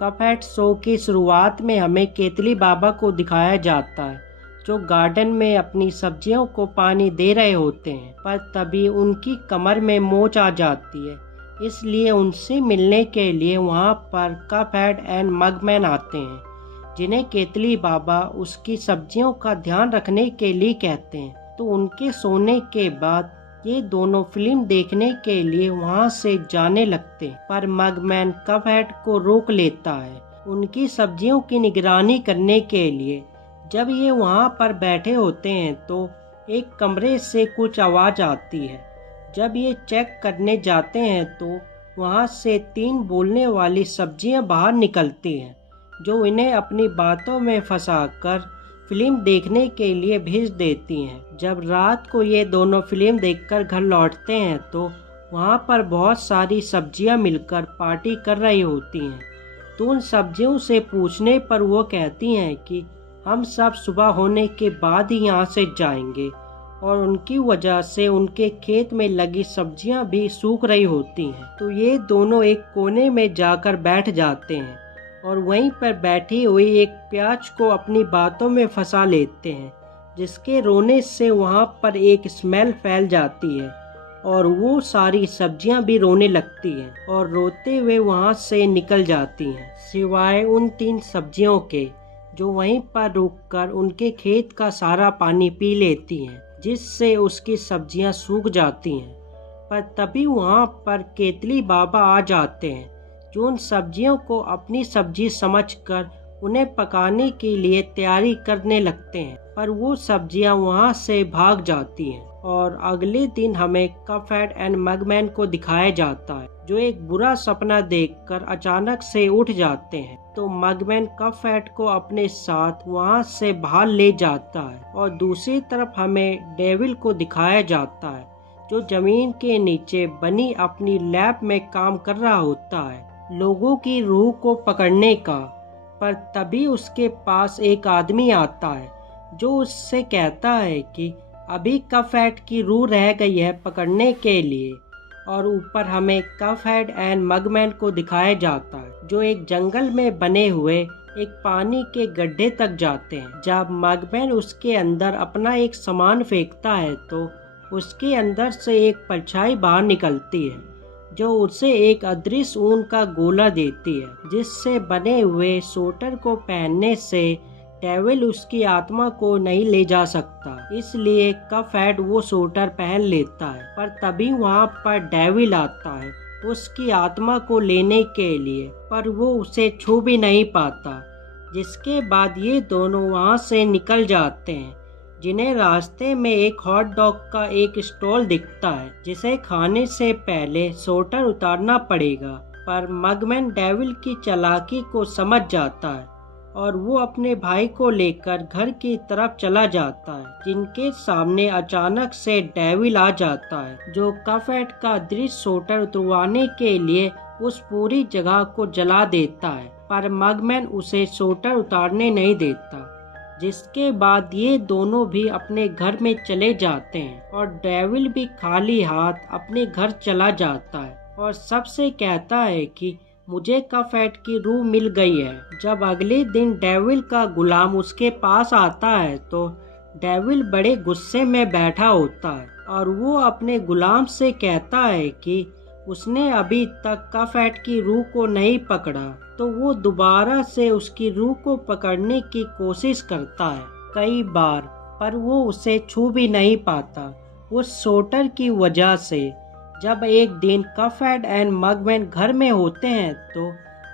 कपहेड show की शुरुआत में हमें केतली बाबा को दिखाया जाता है जो गार्डन में अपनी सब्जियों को पानी दे रहे होते हैं, पर तभी उनकी कमर में मोच आ जाती है। इसलिए उनसे मिलने के लिए वहां पर कपहेड एंड मगमैन आते हैं, जिन्हें केतली बाबा उसकी सब्जियों का ध्यान रखने के लिए कहते हैं। तो उनके सोने के बाद ये दोनों फिल्म देखने के लिए वहां से जाने लगते हैं, पर मगमैन कपहेड को रोक लेता है उनकी सब्जियों की निगरानी करने के लिए। जब ये वहां पर बैठे होते हैं तो एक कमरे से कुछ आवाज आती है। जब ये चेक करने जाते हैं तो वहां से 3 बोलने वाली सब्जियां बाहर निकलती हैं, जो इन्हें अपनी बातों में फंसाकर फिल्म देखने के लिए भेज देती हैं। जब रात को ये दोनों फिल्म देखकर घर लौटते हैं तो वहाँ पर बहुत सारी सब्जियाँ मिलकर पार्टी कर रही होती हैं। तो उन सब्जियों से पूछने पर वो कहती हैं कि हम सब सुबह होने के बाद ही यहाँ से जाएंगे, और उनकी वजह से उनके खेत में लगी सब्जियाँ भी सूख रही होती हैं। तो ये दोनों एक कोने में जाकर बैठ जाते हैं और वहीं पर बैठी हुई एक प्याज को अपनी बातों में फंसा लेते हैं, जिसके रोने से वहाँ पर एक स्मेल फैल जाती है और वो सारी सब्जियां भी रोने लगती हैं और रोते हुए वहाँ से निकल जाती हैं, सिवाय उन 3 सब्जियों के जो वहीं पर रुककर उनके खेत का सारा पानी पी लेती हैं, जिससे उसकी सब्जियां सूख जाती हैं। पर तभी वहाँ पर केतली बाबा आ जाते हैं, जो उन सब्जियों को अपनी सब्जी समझकर उन्हें पकाने के लिए तैयारी करने लगते हैं, पर वो सब्जियां वहां से भाग जाती हैं। और अगले दिन हमें कपहेड एंड मगमैन को दिखाया जाता है, जो एक बुरा सपना देखकर अचानक से उठ जाते हैं। तो मगमैन कपहेड को अपने साथ वहां से बाहर ले जाता है, और दूसरी तरफ हमें डेविल को दिखाया जाता है, जो जमीन के नीचे बनी अपनी लैब में काम कर रहा होता है लोगों की रूह को पकड़ने का। पर तभी उसके पास एक आदमी आता है जो उससे कहता है कि अभी कपहेड की रूह रह गई है पकड़ने के लिए। और ऊपर हमें कपहेड एंड मगमैन को दिखाया जाता है, जो एक जंगल में बने हुए एक पानी के गड्ढे तक जाते हैं। जब मगमैन उसके अंदर अपना एक सामान फेंकता है तो उसके अंदर से एक परछाई बाहर निकलती है, जो उसे एक अदृश्य ऊन का गोला देती है, जिससे बने हुए स्वेटर को पहनने से डेविल उसकी आत्मा को नहीं ले जा सकता। इसलिए कपहेड वो स्वेटर पहन लेता है, पर तभी वहाँ पर डेविल आता है उसकी आत्मा को लेने के लिए, पर वो उसे छू भी नहीं पाता। जिसके बाद ये दोनों वहाँ से निकल जाते हैं, जिन्हें रास्ते में एक हॉट डॉग का एक स्टॉल दिखता है, जिसे खाने से पहले स्वेटर उतारना पड़ेगा। पर मगमैन डेविल की चालाकी को समझ जाता है और वो अपने भाई को लेकर घर की तरफ चला जाता है, जिनके सामने अचानक से डेविल आ जाता है, जो कपहेड का दृश्य स्वेटर उतरवाने के लिए उस पूरी जगह को जला देता है। पर मगमैन उसे स्वेटर उतारने नहीं देता। जिसके बाद ये दोनों भी अपने घर में चले जाते हैं और डेविल भी खाली हाथ अपने घर चला जाता है और सबसे कहता है कि मुझे कपहेड की रूह मिल गई है। जब अगले दिन डेविल का गुलाम उसके पास आता है तो डेविल बड़े गुस्से में बैठा होता है और वो अपने गुलाम से कहता है कि उसने अभी तक कपहेड की रूह को नहीं पकड़ा। तो वो दोबारा से उसकी रूह को पकड़ने की कोशिश करता है कई बार, पर वो उसे छू भी नहीं पाता उस स्वेटर की वजह से। जब एक दिन कपहेड एंड मगमैन घर में होते हैं तो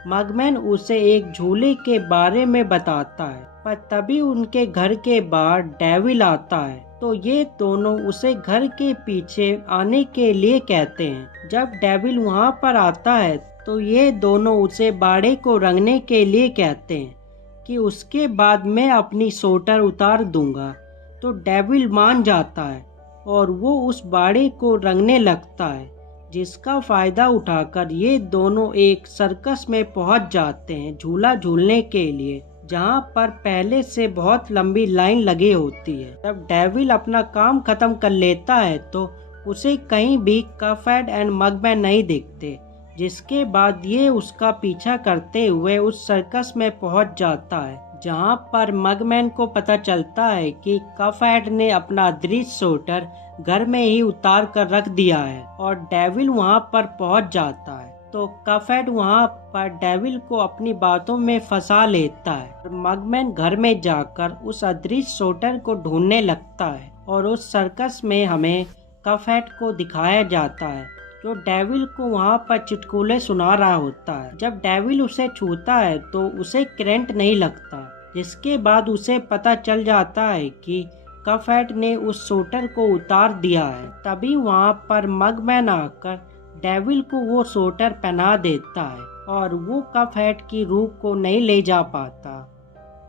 मगमैन उसे एक झूले के बारे में बताता है, पर तभी उनके घर के बाहर डेविल आता है। तो ये दोनों उसे घर के पीछे आने के लिए कहते हैं। जब डेविल वहाँ पर आता है तो ये दोनों उसे बाड़े को रंगने के लिए कहते हैं कि उसके बाद मैं अपनी स्वेटर उतार दूंगा। तो डेविल मान जाता है और वो उस बाड़े को रंगने लगता है, जिसका फायदा उठाकर ये दोनों एक सर्कस में पहुंच जाते हैं झूला झूलने के लिए, जहां पर पहले से बहुत लंबी लाइन लगी होती है। जब डेविल अपना काम खत्म कर लेता है तो उसे कहीं भी कपहेड एंड मगमैन नहीं दिखते, जिसके बाद ये उसका पीछा करते हुए उस सर्कस में पहुंच जाता है, जहां पर मगमैन को पता चलता है कि कफहेड ने अपना अदृश्य स्वेटर घर में ही उतार कर रख दिया है और डेविल वहां पर पहुंच जाता है। तो कफहेड वहां पर डेविल को अपनी बातों में फंसा लेता है और मगमैन घर में जाकर उस अदृश्य स्वेटर को ढूंढने लगता है और उस सर्कस में हमें कफहेड को दिखाया जाता है जो डेविल को वहां पर चुटकुले सुना रहा होता है। जब डेविल उसे छूता है तो उसे करंट नहीं लगता, जिसके बाद उसे पता चल जाता है कि कफहेड ने उस स्वेटर को उतार दिया है। तभी वहां पर मगमैन आकर डेविल को वो स्वेटर पहना देता है और वो कफहेड की रूह को नहीं ले जा पाता।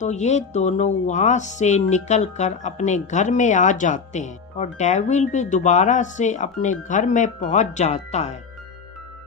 तो ये दोनों वहां से निकलकर अपने घर में आ जाते हैं और डेविल भी दोबारा से अपने घर में पहुंच जाता है।